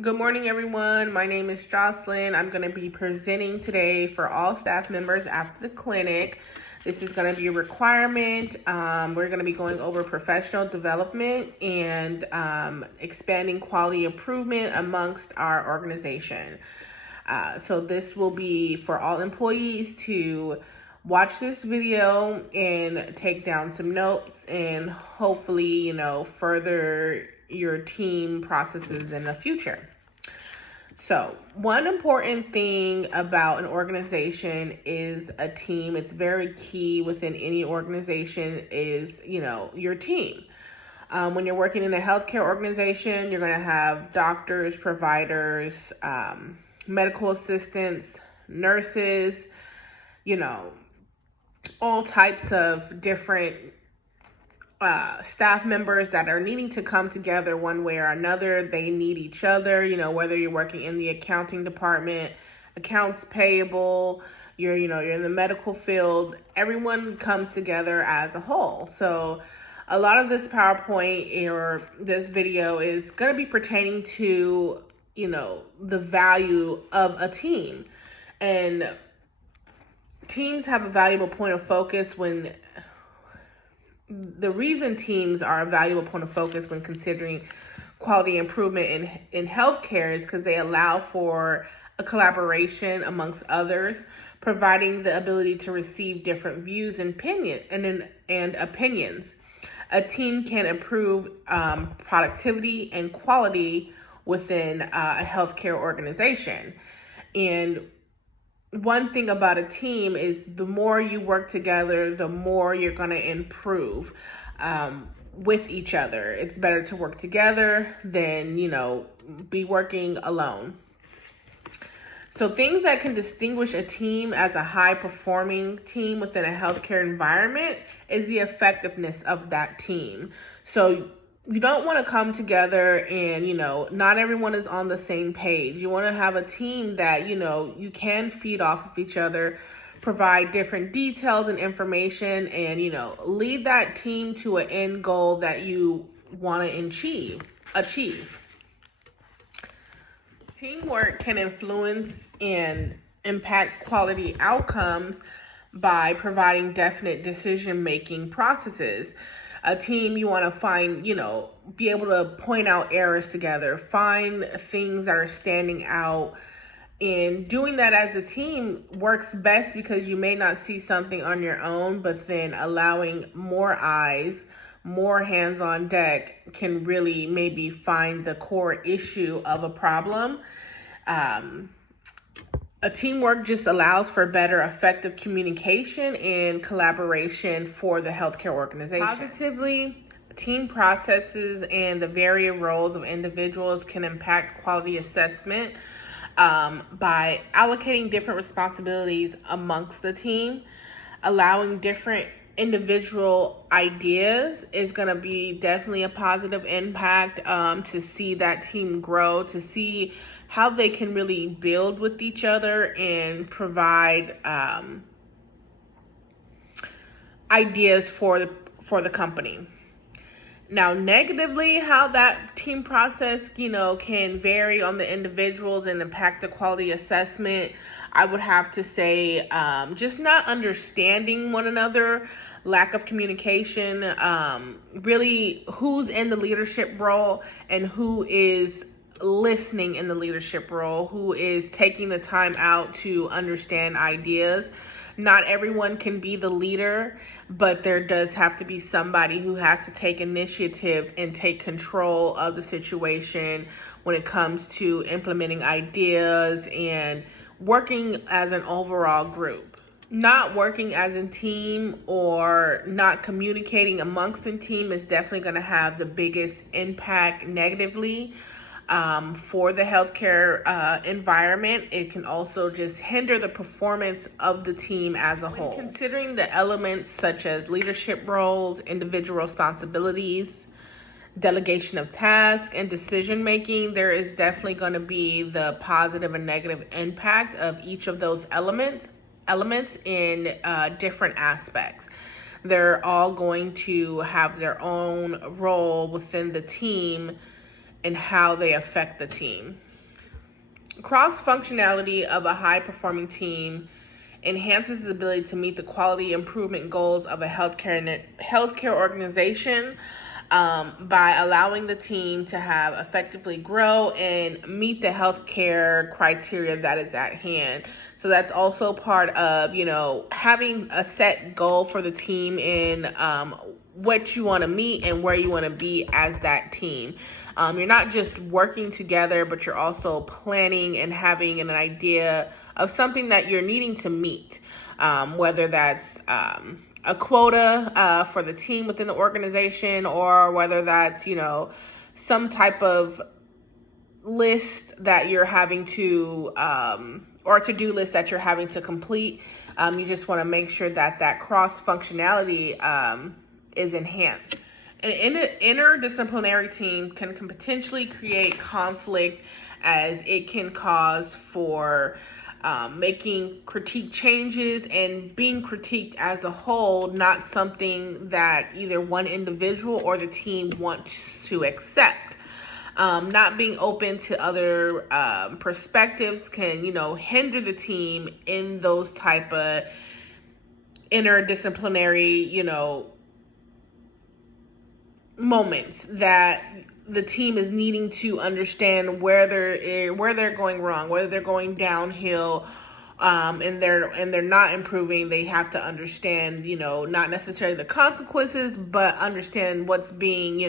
Good morning, everyone. My name is Jocelyn. I'm going to be presenting today for all staff members after the clinic. This is going to be a requirement. We're going to be going over professional development and expanding quality improvement amongst our organization. So this will be for all employees to watch this video and take down some notes and hopefully, further your team processes in the future. So one important thing about an organization is a team. It's very key within any organization is, your team. When you're working in a healthcare organization, you're going to have doctors, providers, medical assistants, nurses, all types of different staff members that are needing to come together one way or another. They need each other, whether you're working in the accounting department, accounts payable, you're in the medical field, everyone comes together as a whole. So a lot of this PowerPoint or this video is going to be pertaining to, the value of a team. And teams have a valuable point of focus when the reason teams are a valuable point of focus when considering quality improvement in healthcare is because they allow for a collaboration amongst others, providing the ability to receive different views and opinions. A team can improve productivity and quality within a healthcare organization. And one thing about a team is the more you work together, the more you're going to improve with each other. It's better to work together than, be working alone. So things that can distinguish a team as a high-performing team within a healthcare environment is the effectiveness of that team. So you don't want to come together and, not everyone is on the same page. You want to have a team that, you can feed off of each other, provide different details and information, and, lead that team to an end goal that you want to achieve. Teamwork can influence and impact quality outcomes by providing definite decision-making processes. A team, you want to find, be able to point out errors together, find things that are standing out. And doing that as a team works best because you may not see something on your own, but then allowing more eyes, more hands on deck can really maybe find the core issue of a problem. A teamwork just allows for better effective communication and collaboration for the healthcare organization. Positively, team processes and the various roles of individuals can impact quality assessment by allocating different responsibilities amongst the team. Allowing different individual ideas is going to be definitely a positive impact to see that team grow, to see how they can really build with each other and provide ideas for the company. Now, negatively, how that team process, can vary on the individuals and impact the quality assessment, I would have to say just not understanding one another, lack of communication, really who's in the leadership role and who is listening in the leadership role, who is taking the time out to understand ideas. Not everyone can be the leader, but there does have to be somebody who has to take initiative and take control of the situation when it comes to implementing ideas and working as an overall group. Not working as a team or not communicating amongst a team is definitely going to have the biggest impact negatively. For the healthcare environment. It can also just hinder the performance of the team as a whole. Considering the elements such as leadership roles, individual responsibilities, delegation of tasks, and decision making, there is definitely going to be the positive and negative impact of each of those elements in different aspects. They're all going to have their own role within the team and how they affect the team. Cross-functionality of a high-performing team enhances the ability to meet the quality improvement goals of a healthcare organization by allowing the team to have effectively grow and meet the healthcare criteria that is at hand. So that's also part of, having a set goal for the team in what you want to meet and where you want to be as that team. You're not just working together, but you're also planning and having an idea of something that you're needing to meet, whether that's a quota for the team within the organization, or whether that's, some type of list that you're having to, or a to-do list that you're having to complete. You just want to make sure that cross-functionality is enhanced. An interdisciplinary team can potentially create conflict, as it can cause for making critique changes and being critiqued as a whole, not something that either one individual or the team wants to accept. Not being open to other perspectives can, hinder the team in those type of interdisciplinary, moments that the team is needing to understand where they're going wrong, whether they're going downhill, and they're not improving. They have to understand, not necessarily the consequences, but understand what's being,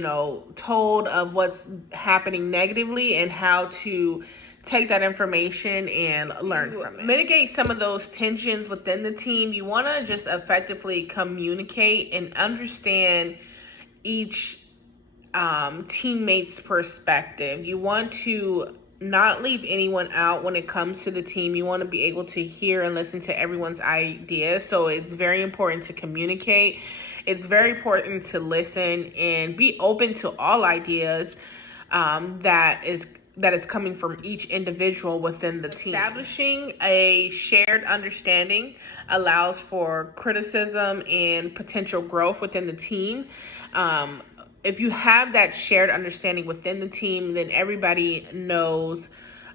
told of what's happening negatively and how to take that information and learn from it. Mitigate some of those tensions within the team. You want to just effectively communicate and understand each teammate's perspective. You want to not leave anyone out when it comes to the team. You want to be able to hear and listen to everyone's ideas. So it's very important to communicate. It's very important to listen and be open to all ideas that is coming from each individual within the team. Establishing a shared understanding allows for criticism and potential growth within the team. If you have that shared understanding within the team, then everybody knows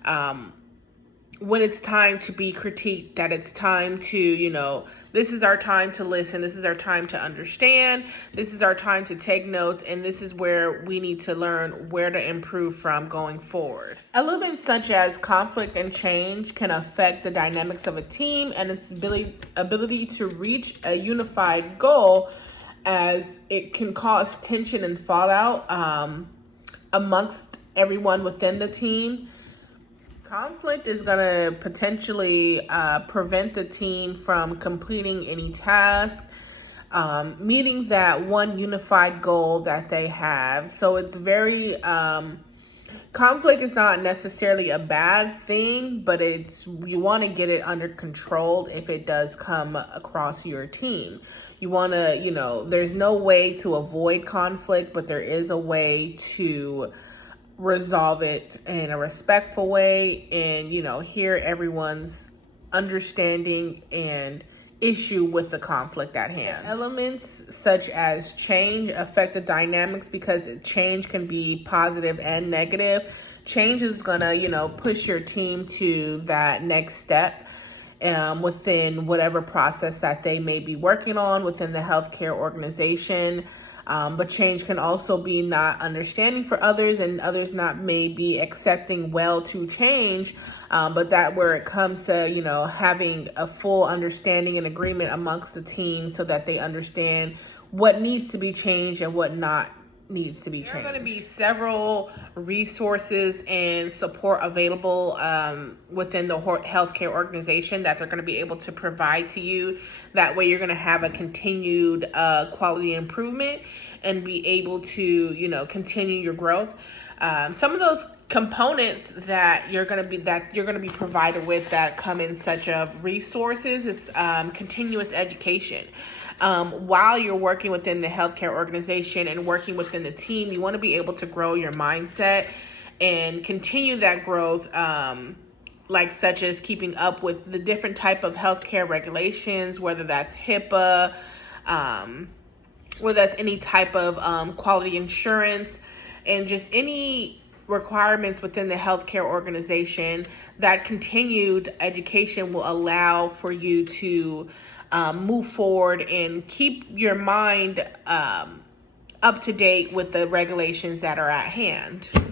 when it's time to be critiqued, that it's time to, this is our time to listen, this is our time to understand, this is our time to take notes, and this is where we need to learn where to improve from going forward. Elements such as conflict and change can affect the dynamics of a team and its ability to reach a unified goal, as it can cause tension and fallout amongst everyone within the team. Conflict is going to potentially prevent the team from completing any task, meeting that one unified goal that they have. So it's very, conflict is not necessarily a bad thing, but you want to get it under control if it does come across your team. You want to, there's no way to avoid conflict, but there is a way to resolve it in a respectful way and, hear everyone's understanding and issue with the conflict at hand. Elements such as change affect the dynamics because change can be positive and negative. Change is gonna, push your team to that next step within whatever process that they may be working on within the healthcare organization. But change can also be not understanding for others, and others not maybe accepting well to change. But that where it comes to, having a full understanding and agreement amongst the team so that they understand what needs to be changed and what not needs to be changed. There are going to be several resources and support available within the healthcare organization that they're going to be able to provide to you. That way you're going to have a continued quality improvement and be able to, continue your growth. Some of those components that you're going to be provided with that come in such of resources is continuous education. While you're working within the healthcare organization and working within the team, you want to be able to grow your mindset and continue that growth, such as keeping up with the different type of healthcare regulations, whether that's HIPAA, whether that's any type of quality insurance, and just any requirements within the healthcare organization, that continued education will allow for you to move forward and keep your mind up to date with the regulations that are at hand.